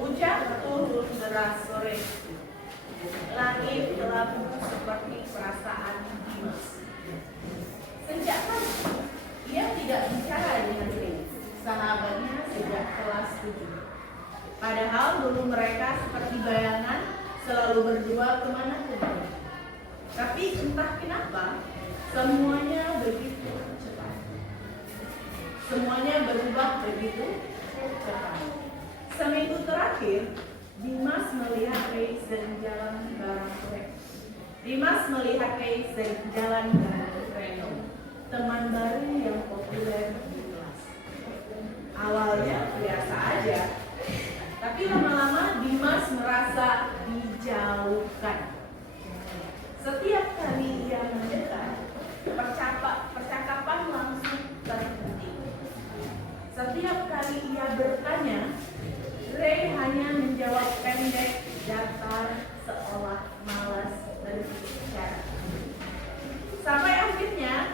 Hujan turun deras sore. Langit kelabu seperti perasaan Dimas. Sejak pagi, ia tidak bicara dengan Ray, sahabatnya sejak kelas 7. Padahal dulu mereka seperti bayangan, selalu berdua kemana-kemana. Tapi entah kenapa, semuanya begitu cepat. Semuanya berubah begitu cepat. Seminggu terakhir, Dimas melihat Ray sering jalan bareng Ray. Dimas melihat Ray sering jalan bareng Reno, teman baru yang populer di kelas. Awalnya biasa aja, tapi lama-lama Dimas merasa dijauhkan. Setiap kali ia mendekat, percakapan langsung terhenti. Setiap kali ia bertanya, Ray hanya menjawab pendek, datar, seolah malas berbicara. Sampai akhirnya,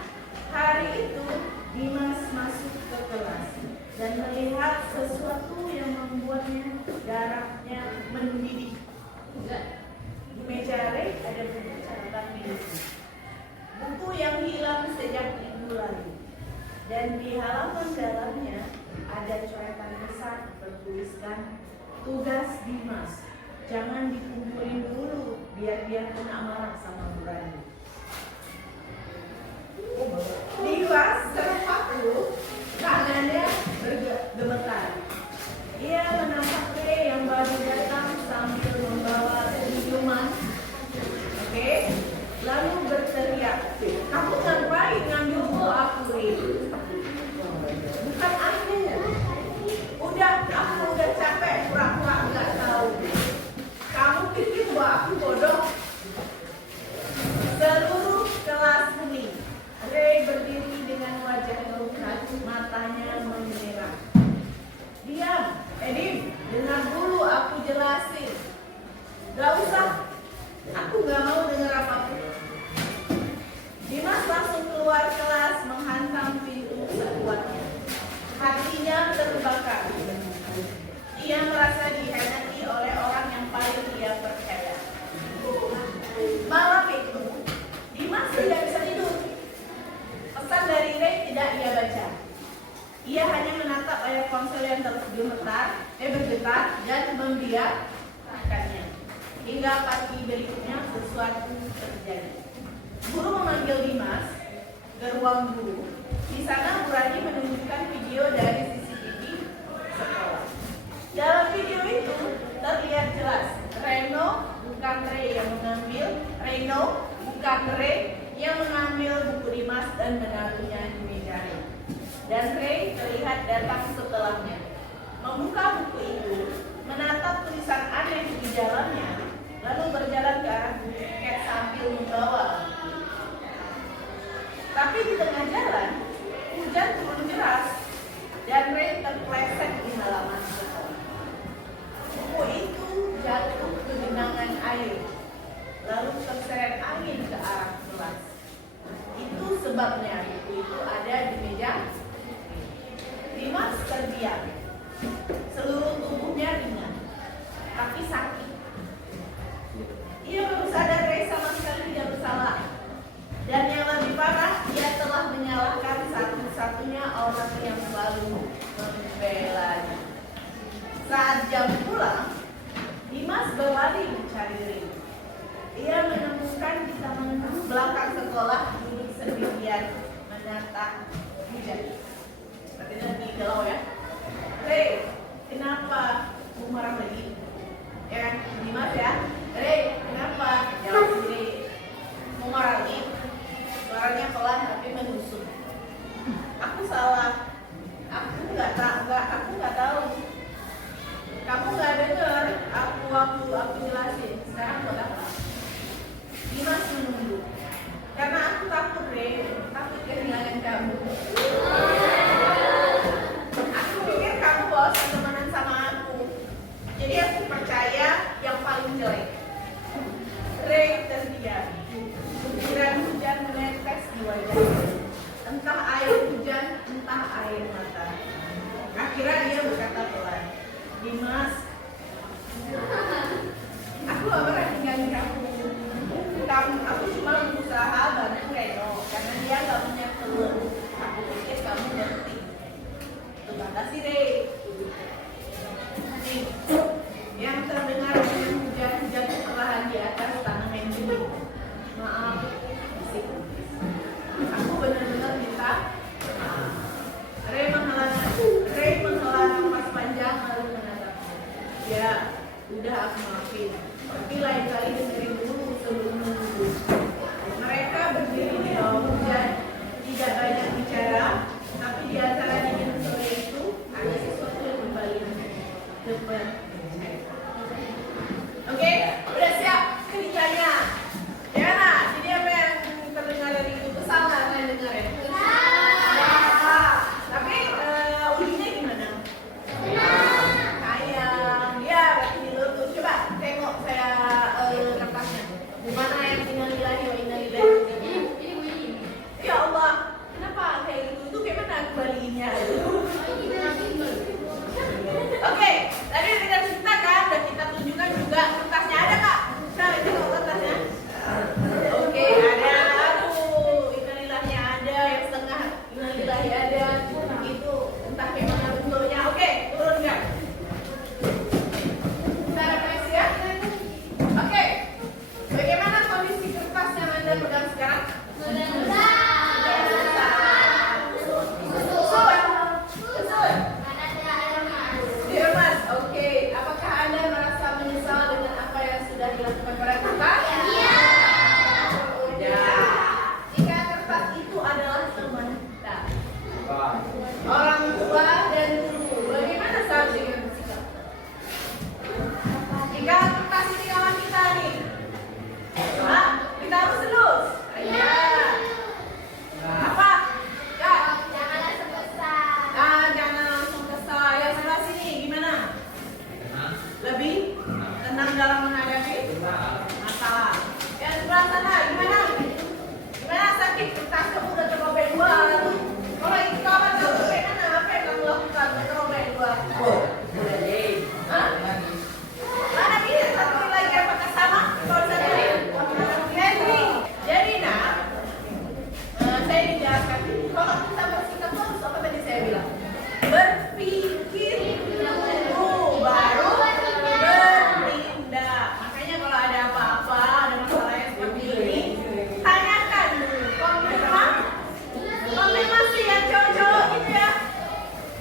hari itu Dimas masuk ke kelas dan melihat sesuatu yang membuatnya darahnya mendidih. Di meja Ray ada buku catatan minggu, buku yang hilang sejak minggu lalu, dan di halaman dalamnya ada coretan besar bertuliskan tugas Dimas. Jangan dikumpulin dulu biar dia kena marah sama Bu Rani. Dimas terpaku, tangannya bergemetar. Ia menatap Ray yang baru datang sambil membawa minuman. Oke, lalu berteriak, "Kamu ngapain ngambil buku aku, Ray? Bukan aku. Aku udah capek pura-pura nggak tahu. Kamu pikir bahwa aku bodoh?" Seluruh kelas hening. Ray berdiri dengan wajah lukat, matanya memerah. "Diam, Edim, dengar dulu aku jelasin." "Gak usah, aku gak mau dengar apapun." Dimas langsung keluar kelas menghantam pintu sekuatnya. Hatinya terbakar. Ia merasa dihianati oleh orang yang paling ia percaya. Malam itu, Dimas tidak bisa tidur. Pesan dari Ray tidak ia baca. Ia hanya menatap layar ponsel yang terus bergetar dan membiarkannya. Hingga pagi berikutnya sesuatu terjadi. Guru memanggil Dimas ke ruang guru. Di sana Bu Rani menunjukkan video dari CCTV sekolah. Dalam video itu terlihat jelas Reno bukan Ray yang mengambil buku Dimas dan menaruhnya di meja Ray. Dan Ray terlihat datang setelahnya, membuka buku itu, menatap tulisan aneh di dalamnya, lalu berjalan ke arah buket sambil membawa. Tapi di tengah jalan, hujan turun deras dan Ray terpleset di halaman sekolah. Buku itu jatuh ke genangan air, lalu terseret angin ke arah kelas. Itu sebabnya buku itu ada di meja. Dimas terdiam. Seluruh tubuhnya ringan, tapi sakit. Ia baru sadar Ray sama sekali tidak bersalah. Dan yang lebih parah, ia telah menyalahkan satu-satunya orang yang selalu membelanya. Saat jam pulang, Dimas berlari mencari Ray. Ia menemukan di taman belakang sekolah duduk sendirian menatap hujan. Berarti lagi galau ya. "Ray, kenapa mau marah lagi?" Ya kan, Dimas ya. "Ray, kenapa?" Jawab sendiri. "Mau marah lagi?" Suaranya pelan tapi menusuk. "Aku salah. Aku nggak tahu. Kamu nggak dengar. Aku jelasin. Sekarang buat apa?" Dimas menunggu. "Karena aku takut, Ray. Takut kehilangan kamu. Aku pikir kamu bosan temenan sama aku. Jadi aku percaya yang paling jelek." Ray terdiam. Butiran hujan menetes di wajahnya. Entah air hujan, entah air mata. Akhirnya dia berkata, Oke, udah siap ceritanya? Gimana? Jadi apa yang terdengar dari itu kesal nggak kalian dengar ya? Tapi ujinya gimana? Sayang, ya berarti dilurus. Coba tengok saya kertasnya. Mana yang innalillahi wa inna ilaihi raji'un? Ya Allah, kenapa kayak gitu? Itu gimana kembaliinnya? Oke, tadi kita ceritakan dan kita tunjukkan juga kertasnya ada kak? Coba tengok kertasnya. Oke, ada. Aduh, innalillahnya ada, yang setengah innalillahi ada. Itu entah gimana bentuknya. Oke, turunkan. Kita refleksi ya. Oke, bagaimana kondisi kertas yang Anda pegang sekarang? Oke, apakah Anda merasa menyesal dengan apa yang sudah dilakukan pada kertas? Iya. Ya. Jika kertas itu adalah teman kita, orang tua dan guru, bagaimana seharusnya kita bersikap? Jika kertas ini kawan kita nih, kita harus lulus. Iya. Apa? Ya. Jangan langsung kesal. Jangan langsung kesal. Yang sebelah sini gimana? Lebih tenang dalam menghadapi masalah. Yang sebelah sana gimana? Gimana sakit kertas kamu udah terobek dua? Kalau itu kawan kamu bagaimana? Apa yang kamu lakukan? Udah terobek dua? Mana bisa satu lagi apakah sama? Kalau satu lagi? Jadi saya dijelaskan. Kalau kita bersikap harus apa tadi saya bilang? Berpikir dulu baru bertindak. Makanya kalau ada apa-apa, ada masalah yang seperti ini, tanyakan dulu. Konfirmasi ya cowok-cowok gitu ya.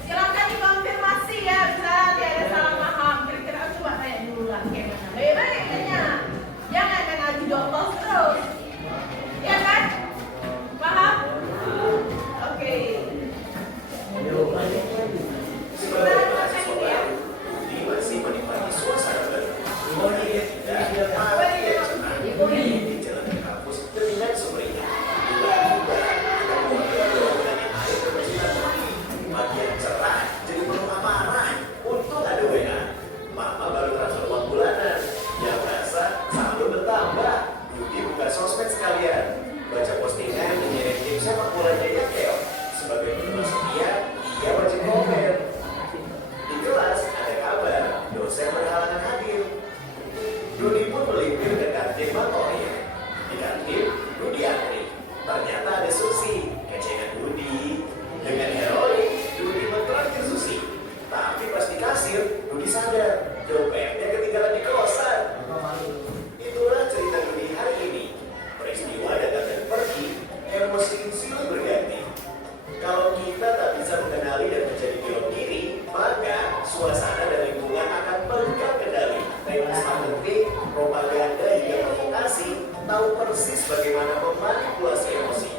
Silakan dikonfirmasi ya, bisa tidak ada salah paham. Kira-kira coba tanya dulu lah gimana. Baik-baik tanya. Jangan kan aju jotos terus. Ya kan? Paham? Oke. Sebagai mahasiswa Budi masih menikmati suasana baru. Di jalan ke kampus terlihat sumringah. Tiba-tiba ada air bersinar putih. Bagian cerah jadi penuh amarah. Untung ada WA. Mama baru transfer uang bulanan. Yang merasa saldo bertambah. Budi buka sosmed sekalian. Baca postingan menyeret tim sepak bola Jaya Keong. Sebagai penulis setia, ia wajib komen. Di kelas ada kabar dosen berhalangan hadir. Dudi pun melipir ke kantin Matoria. Di kantin, Dudi antri. Ternyata ada Susi, kecengan Dudi. Dengan heroik, Dudi mentraktir Susi. Tapi pas di kasir, Dudi sadar dompetnya ketinggalan di kosan. Itulah cerita Dudi hari ini. Peristiwa datang dan pergi, emosi silih berganti. Kalau kita tak bisa mengenali dan menjadi belok kiri, maka suasana dan lingkungan akan pegang kendali. Baik strategi, propaganda hingga provokasi, tahu persis bagaimana memanipulasi emosi.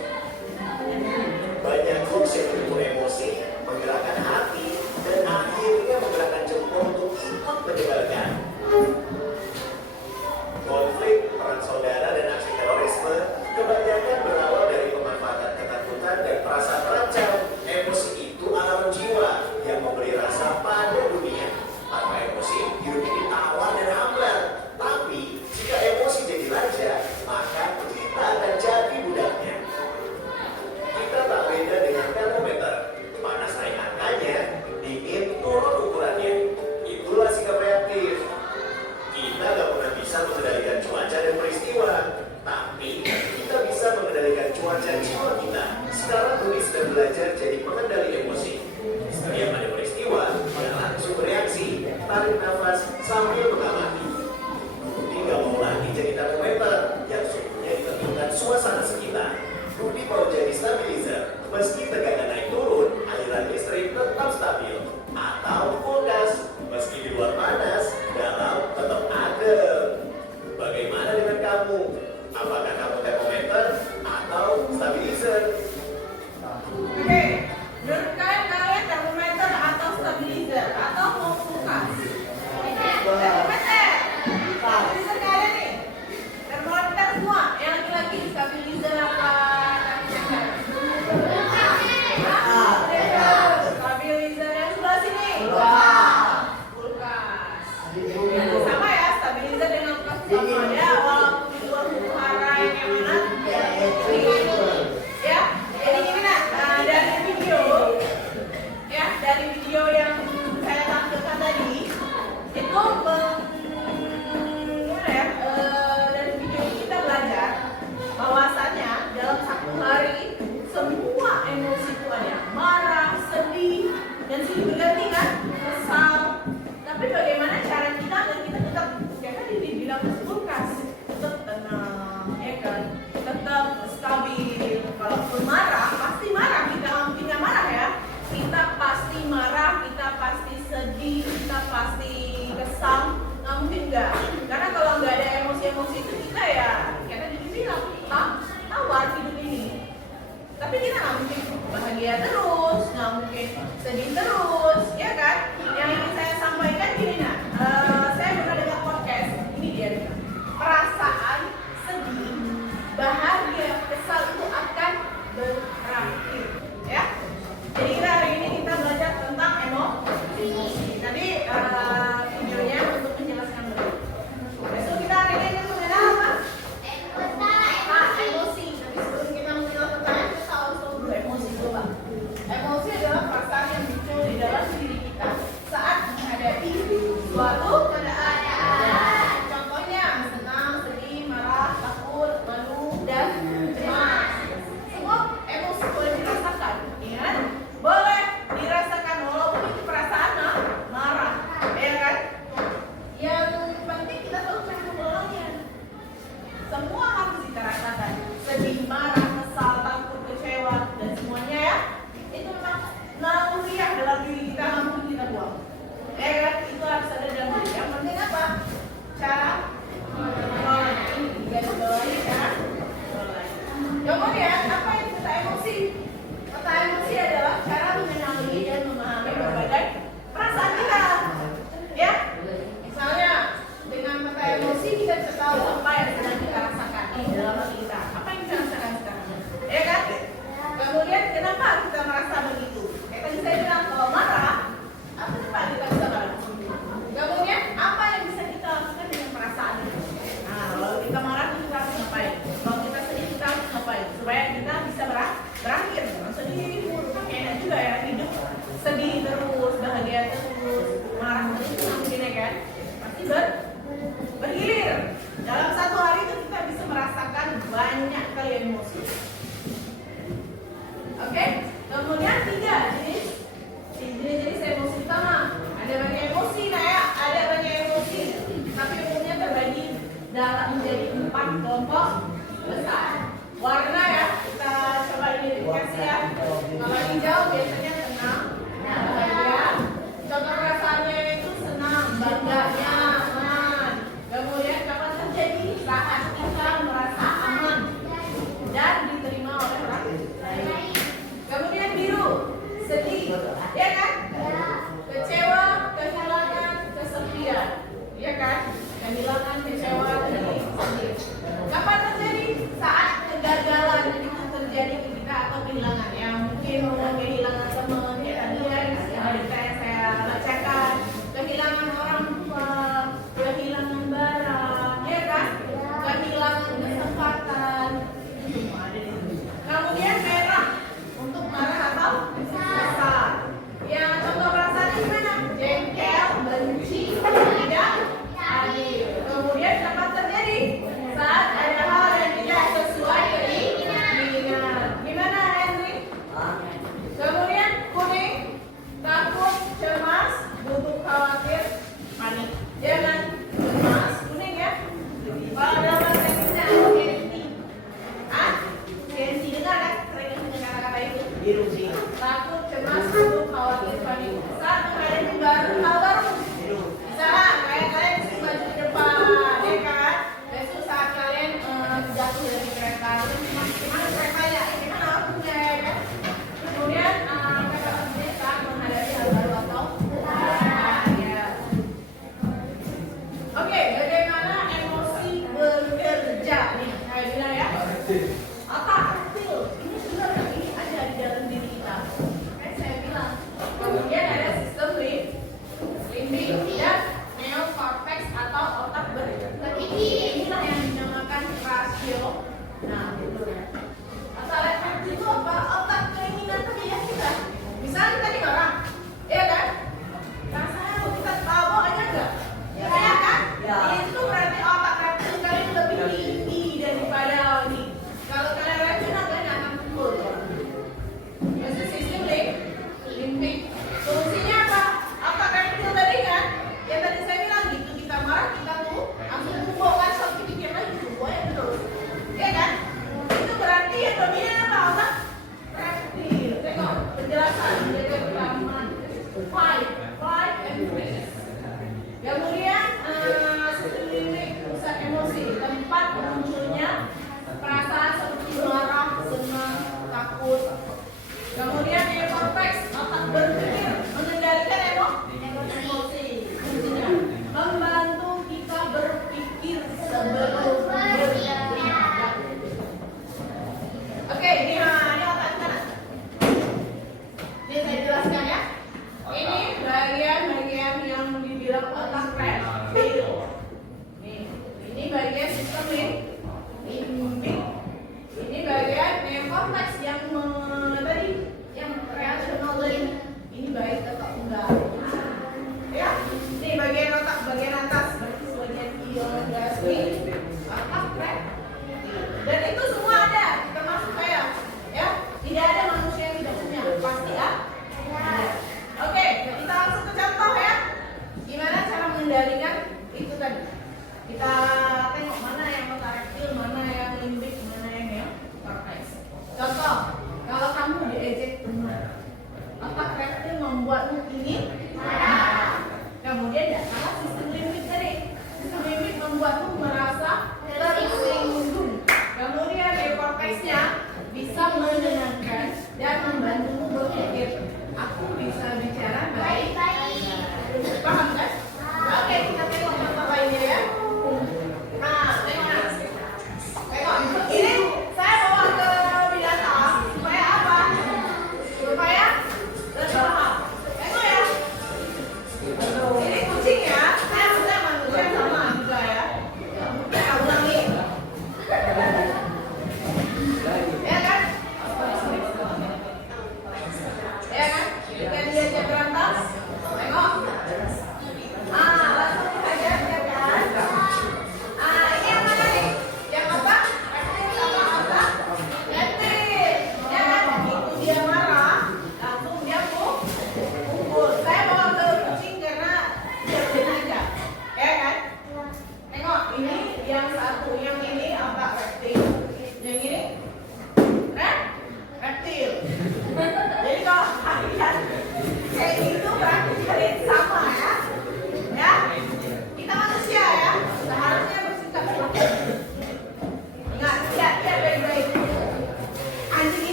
Banyak hoax yang menipu emosi, menggerakkan hati, dan akhirnya menggerakkan jempol untuk ikut menyebarkan. Konflik, perang saudara, dan aksi terorisme kebanyakan berawal dari pemanfaatan ketakutan dan perasaan terancam. Emosi itu alam jiwa yang memberi rasa pada dunia. Tanpa emosi, hidup ini tawar dan hambar. Tapi, jika emosi jadi raja, maka kita akan jadi budaknya. Kita tak beda dengan termometer. Panas naik angkanya, dingin turun ukurannya. Itulah sikap reaktif. Kita gak pernah bisa mengendalikan cuaca dan peristiwa, tapi kita bisa mengendalikan cuaca jiwa kita. Sekarang Dudi sedang belajar jadi pengendali emosi. Setiap ada peristiwa, dia langsung bereaksi, tarik nafas sambil mengamati. Dudi gak mau lagi jadi termometer yang sungguhnya ditentukan suasana sekitar. Dudi mau jadi stabilizer, meski tegangan naik turun, aliran listrik tetap stabil. Atau kulkas, meski di luar panas, dalam tetap adem. Bagaimana dengan kamu? Apakah kamu termometer atau stabilizer? Oke, menurut kalian termometer atau stabilizer atau mau kulkas? bahagia terus, nggak mungkin sedih terus, ya kan? Yang ingin saya sampaikan gini nak, saya pernah dengar podcast, ini dia nih. Perasaan sedih, bahagia, kesal itu akan berakhir, ya. Jadi kita hari ini kita belajar tentang emosi. Tadi videonya untuk menjelaskan lebih. Besok kita hari ini mengenal apa? Emosi. Tapi sebelum kita menjelaskan tentang kita harus tahu dulu emosi itu apa. Emosi adalah perasaan yang muncul di dalam diri kita saat menghadapi suatu keadaan. Contohnya senang, sedih, marah, takut, malu, dan cemas. Semua emosi boleh dirasakan, ya. Boleh dirasakan walaupun itu perasaan marah, ya kan? Yang penting kita tahu cara mengelolanya. Semua harus kita rasakan, sedih, marah, kesal, takut, kecewa, dan semuanya ya. Itu memang naluriah dalam diri kita, nggak mungkin kita buang. Ya kan? Itu harus ada dalam diri. Yang penting apa? Cara mengelolanya. Ini garis bawahi kan? Kemudian apa yang kita emosi? Kata emosi adalah cara mengenali dan memahami berbagai perasaan kita. Ya, misalnya dengan kata emosi kita bisa tahu apa yang sedang kita rasakan di dalam hati kita. Apa yang kita rasakan sekarang? Ya kan? Kemudian kenapa kita merasa begitu? Tadi saya bilang kalau marah, apa cepat kita bisa marah? Kemudian apa yang bisa kita lakukan dengan perasaan itu? Nah, kalau kita marah kita harus ngapain? Kalau kita sedih kita harus ngapain? Supaya kita bisa berakhir. Sedih enak juga ya hidup sedih terus, bahagia terus, marah terus itu mungkin ya kan? Pasti bergilir. Dalam satu hari itu kita bisa merasakan banyak kali emosi. Oke? Kemudian 3 jenis emosi utama. Ada banyak emosi, nah ya, ada banyak emosi. Tapi umumnya terbagi dalam menjadi 4 kelompok besar. Warna ya, kita coba identifikasi ya. Kalau hijau biasanya senang, bahagia. Contoh perasaannya itu senang, bangga, nyaman. Kemudian kapan terjadi? Saat kita merasa aman dan diterima oleh orang lain. Kemudian biru, sedih, ya kan? Kecewa, kehilangan, kesepian, ya kan? Kehilangan, kecewa, sedih. Kapan terjadi? Saat kegagalan.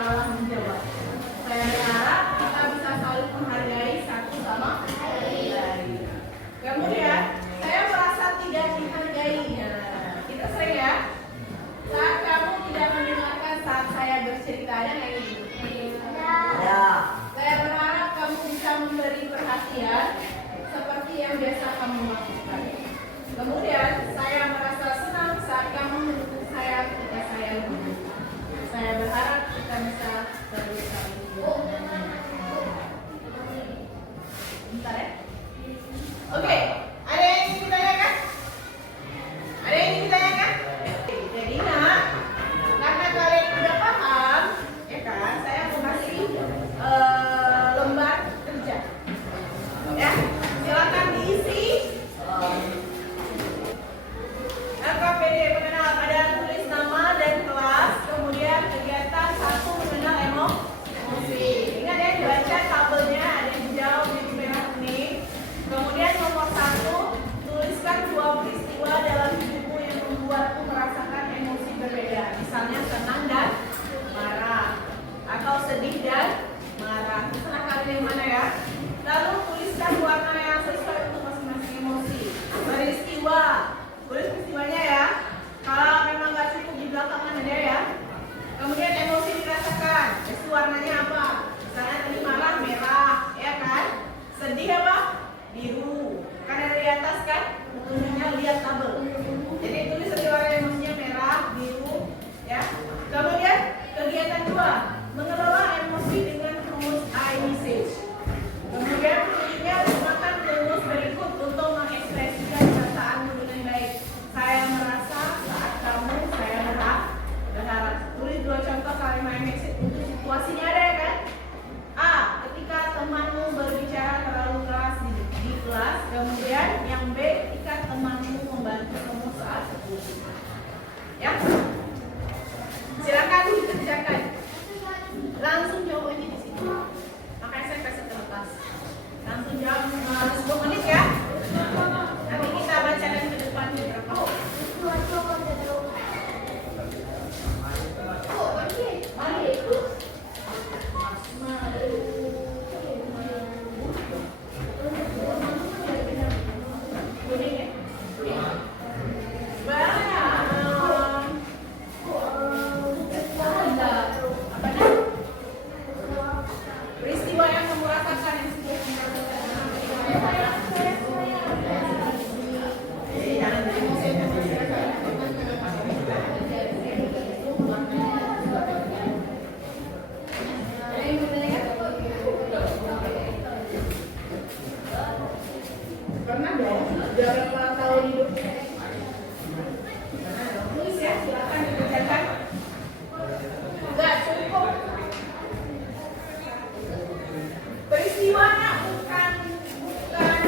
salah menjawab. Saya berharap kita bisa saling menghargai satu sama lain. Kemudian saya merasa tidak dihargai. Nah, kita sering ya. Saat kamu tidak mendengarkan saat saya bercerita, ada nggak ini? Ya. Saya berharap kamu bisa memberi perhatian seperti yang biasa kamu lakukan. Kemudian saya merasa senang saat kamu mendukung saya ketika saya lemah. Saya berharap kita bisa terus saling bentar ya. Oke, ada yang ingin ditanyakan? Ada yang ingin ditanyakan? Jadi nak, karena kalian udah paham, ya kan? Saya mau kasih lembar kerja. Ya, silakan diisi. LKPD mengenal, ada tulis nama dan kelas, kemudian kegiatan 1 mengenal emosi. Ingat ya, dibaca tabelnya, ada hijau, biru, merah, kuning. Kemudian nomor 1, tuliskan 2 peristiwa dalam hidupmu yang membuatmu merasakan emosi berbeda. Misalnya senang dan marah, atau sedih dan marah. Terserah kalian yang mana ya. Lalu tuliskan warna yang sesuai untuk masing-masing emosi. Peristiwa, tulis peristiwanya ya. Kalau memang nggak cukup di belakangan ada ya. Kemudian emosi dirasakan, itu warnanya apa? Misalnya tadi marah, merah, ya kan? Sedih apa? Biru. Kan ada di atas kan? Petunjuknya lihat tabel. Jadi tulis tadi warna emosinya merah, biru, ya. Kemudian kegiatan 2, mengelola emosi dengan rumus iMessage. Kemudian selanjutnya gunakan rumus berikut untuk mengekspresikan perasaanmu dengan baik. Saya merasa saat kamu, saya berharap. Tulis 2 contoh kalimat iMessage untuk situasinya ada ya kan? A. Ketika temanmu berbicara terlalu keras di kelas. Kemudian yang B. Ketika temanmu membantu kamu saat ujian. Ya. Silakan dikerjakan. Langsung jawabannya di situ. Makanya saya kasih kertas. Langsung jawab 10 menit ya. Nanti kita bacakan ke depan beberapa. Peristiwa yang kamu rasakan yang sudah pernah dong, udah berapa tahun hidup? Tulis ya, silakan dikerjakan. Enggak cukup. Peristiwanya bukan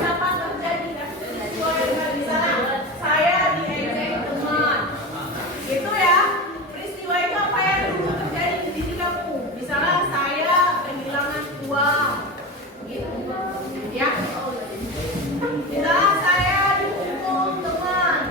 apa terjadi, tapi peristiwa yang misalnya saya diejek teman, gitu ya. Peristiwa itu apa yang dulu terjadi di diri kamu? Misalnya saya kehilangan uang, gitu, ya. Misalnya saya dihukum teman,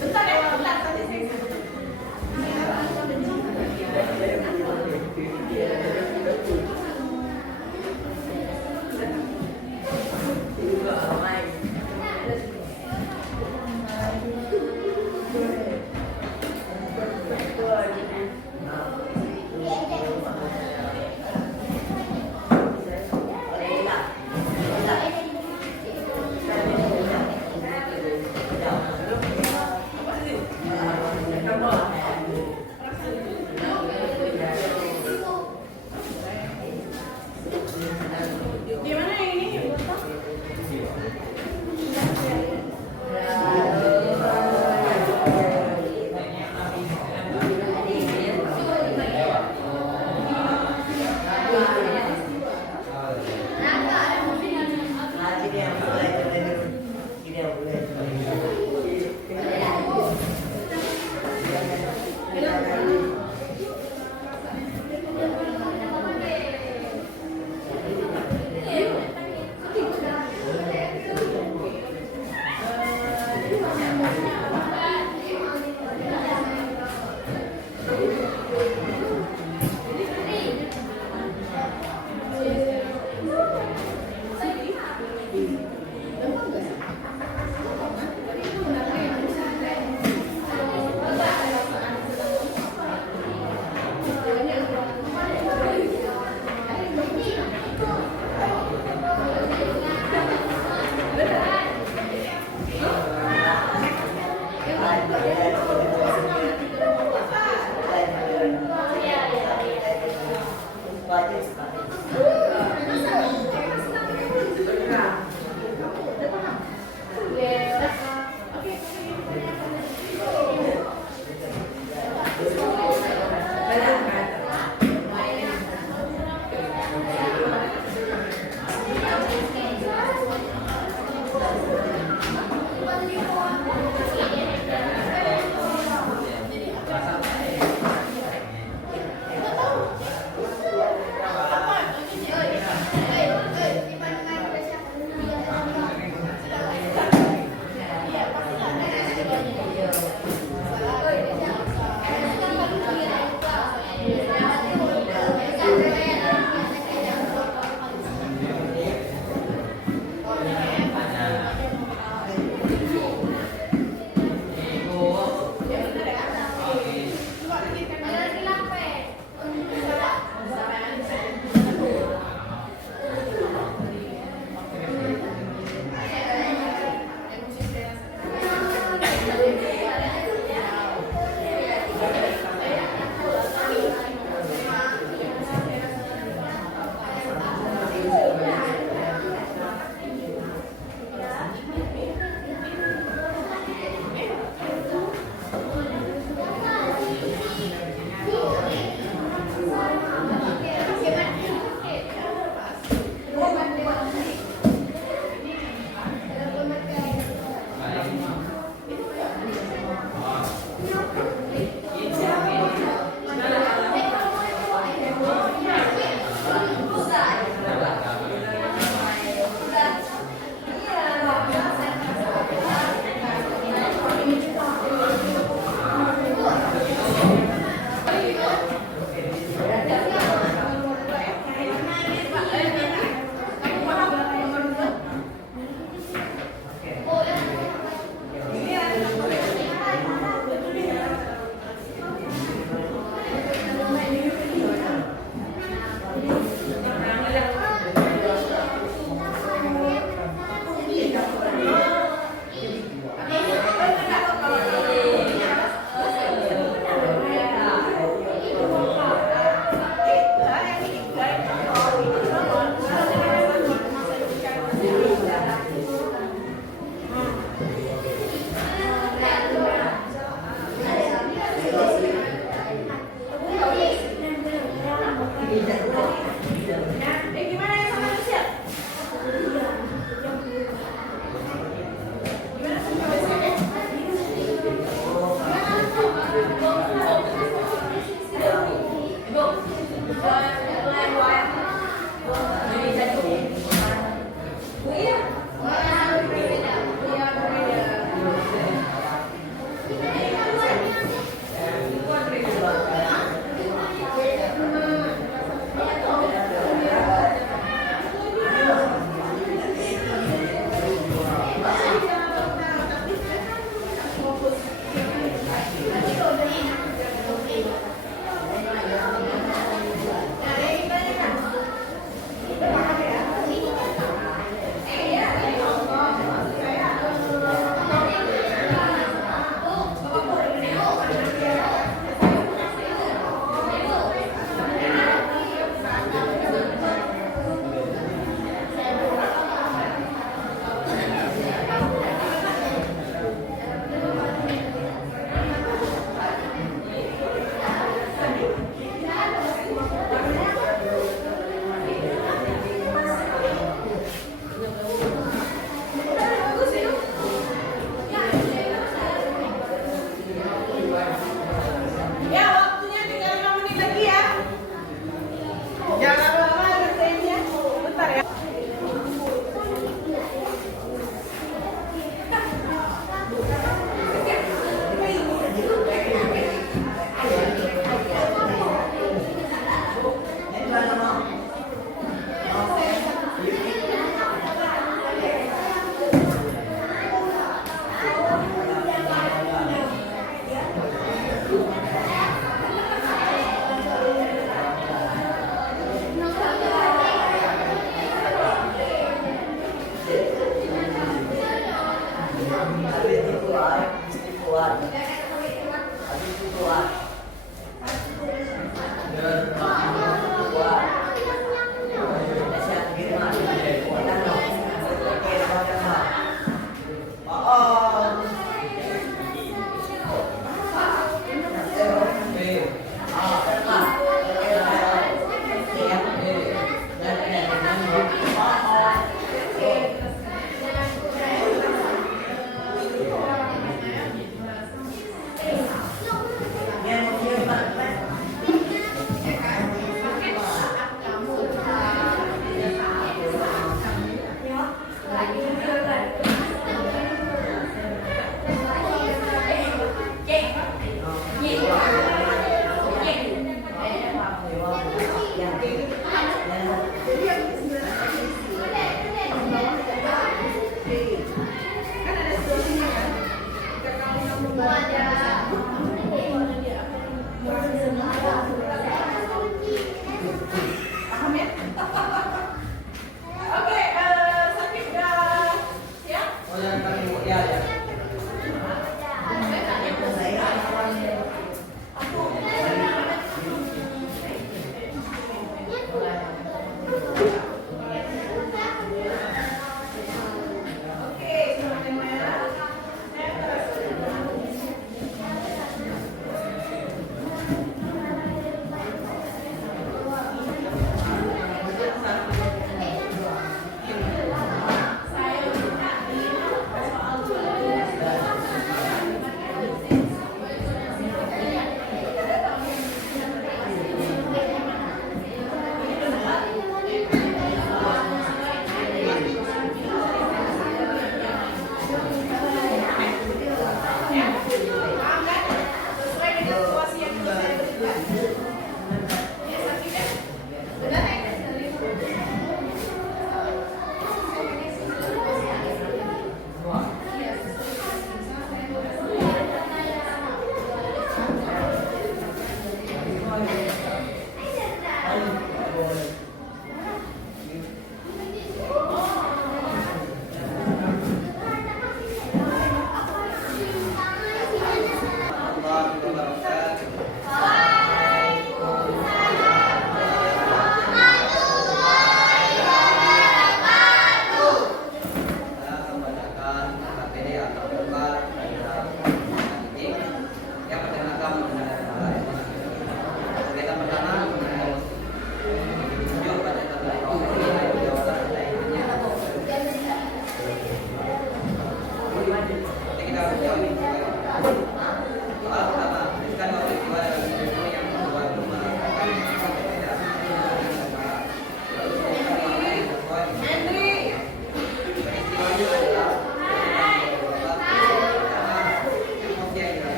Bentar ya, bentar tadi saya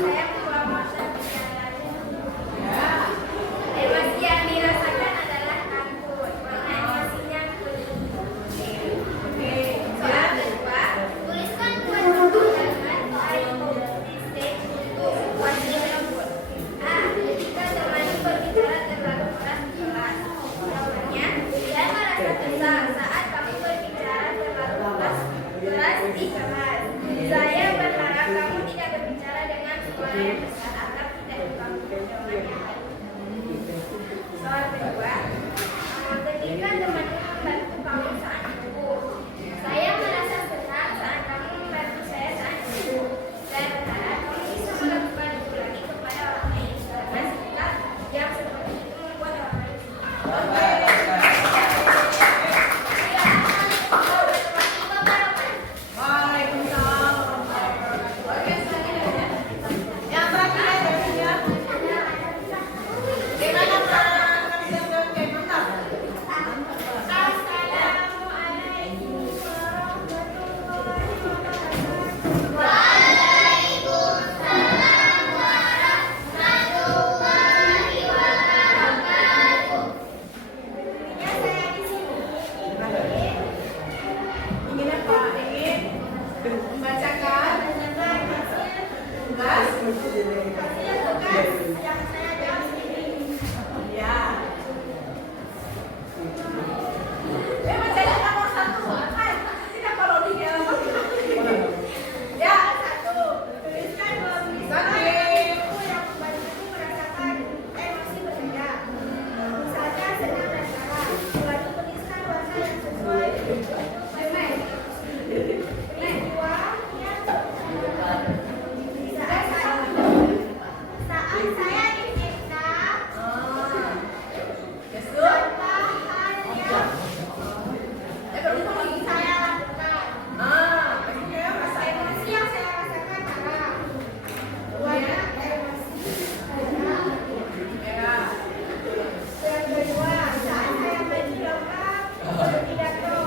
saya membawa masa bicara. Emosi yang dirasakan adalah takut. Emosinya pedih. Soal kedua, tuliskan dua contoh kalimat I mistake untuk situasi tersebut. A. Ketika temannya berbicara terlalu keras di kelas. Jawabannya, saya merasa kesal saat kamu berbicara terlalu keras di kelas. Saya berharap kamu tidak berbicara dengan suara yang besar agar tidak diganggu jawabannya. Soal kedua, ketika temanmu membantu kamu saat itu. Saya merasa senang saat kamu membantu saya saat itu. Saya berharap kamu bisa melakukan itu lagi kepada orang lain karena sikap yang seperti itu membuat orang lain Waalaikumsalam warahmatullahi wabarakatuh. Oke, selanjutnya. Yang terakhir ya, Dania. Gimana Pak? Oke, mantap. Assalamualaikum warahmatullahi wabarakatuh. Gurunya saya di sini. Ingin apa? Ingin membacakan tugas? Hasil tugas yang saya jawab ini. Ya. Bacanya nomor 1. Hai, tidak kalau di dalam. Ya, 1. Tuliskan dua tulisan Oke. yang membantuku merasakan emosi berbeda. Misalnya senang dan marah. Lalu tuliskan bahasa yang sesuai untuk permen. Peristiwa yang saat saya di Vietnam, Yes, apa hal yang saya lakukan. Emosi yang saya rasakan marah. Keduanya emosi senang. Yang kedua, saat saya berlomba berpidato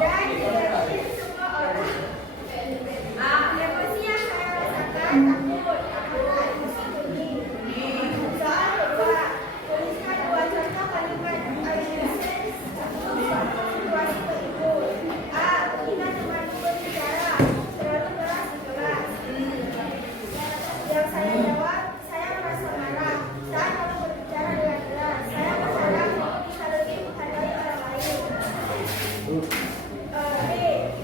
dan dilihatin semua orang. Emosi yang saya rasakan takut, amarah, emosi kuning. Soal kedua, tuliskan dua contoh kalimat I listen untuk situasi berikut. A. Ketika temanku berbicara terlalu keras di kelas. Yang saya jawab, saya merasa marah saat kamu berbicara dengan keras. Saya berharap kamu bisa lebih menghargai orang lain. B.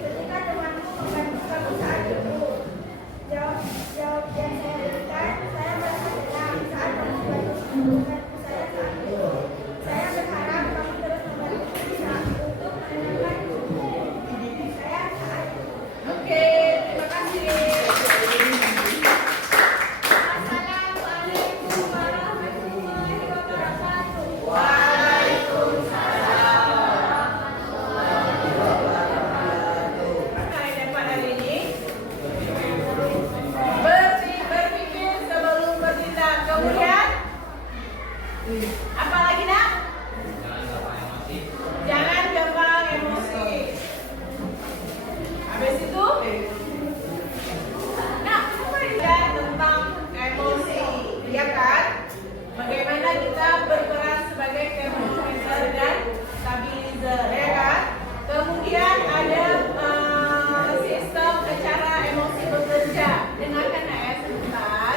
Ketika temanku membantu kamu saat itu. Jawab yang saya berikan, saya merasa senang saat kamu membantu saya saat itu. Saya berharap kamu terus membantu saya untuk menenangkan saya saat itu. Oke, terima kasih. Assalamualaikum warahmatullahi wabarakatuh. Pertanyaan pada hari ini, berpikir sebelum bertindak. Kemudian, apa lagi nak? Jangan gampang emosi. Habis itu, nah, belajar tentang emosi, ya kan? Bagaimana kita berperan sebagai termometer dan stabilizer, ya kan? Kemudian ada sistem cara emosi bekerja. Dengarkan ya sebentar,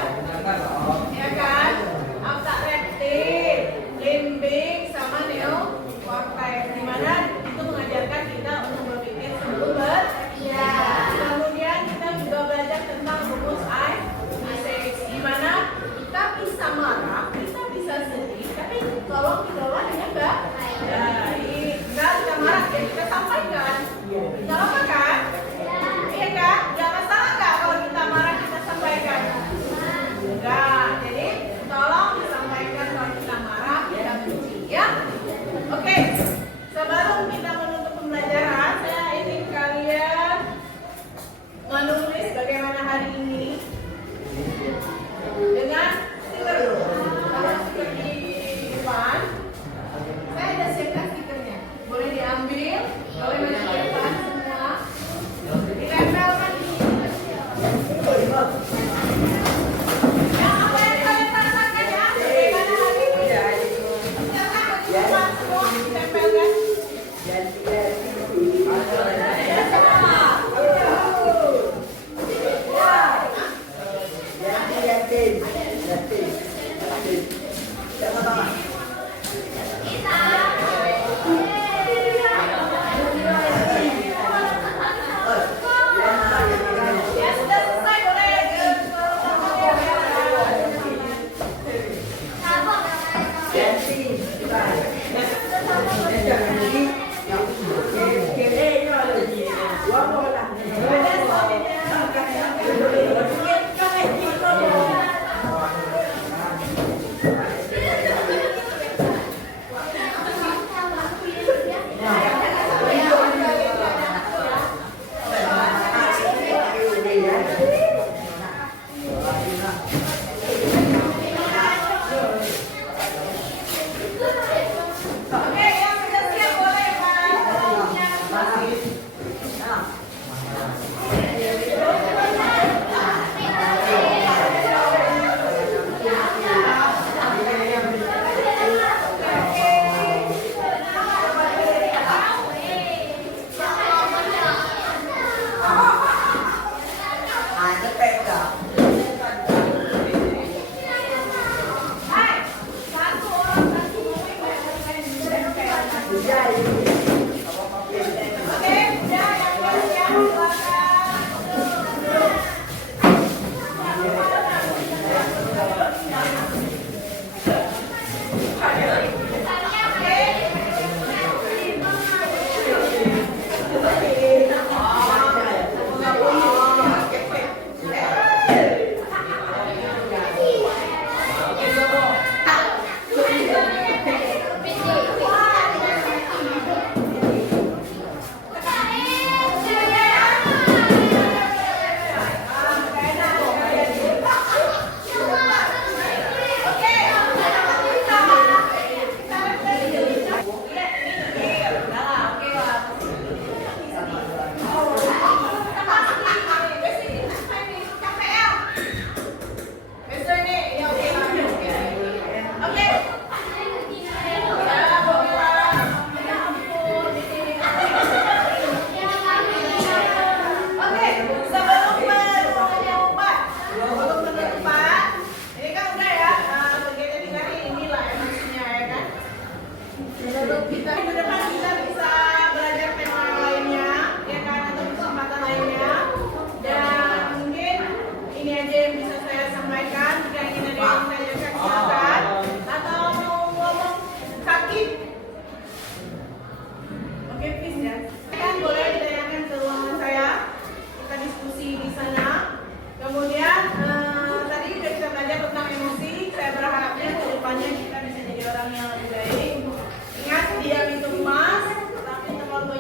ya kan? Otak reptil, limbik, sama neokortex, di mana itu mengajarkan kita untuk berpikir sebelum bertindak. Kemudian kita juga belajar tentang rumus I6, di mana kita bisa marah, kita bisa sedih, tapi tolong dikelola dengan baik. Nah, kita marah, ya kita sampaikan. Tidak apa kan? Iya kan? Gak masalah nggak kalau kita marah kita sampaikan? Enggak. Jadi tolong disampaikan kalau kita marah, kita benci, ya. Oke. Sebelum kita menutup pembelajaran, saya ingin kalian menulis bagaimana hari ini dengan stiker. Kalau stiker di depan, saya ada siapkan stikernya. Boleh diambil, boleh menyiapkan semua. Ditempelkan di sini.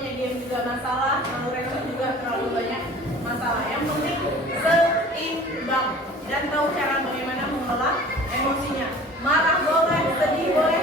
maunya diam juga masalah, mau respon juga terlalu banyak masalah. Yang penting seimbang dan tahu cara bagaimana mengelola emosinya. Marah boleh, sedih boleh,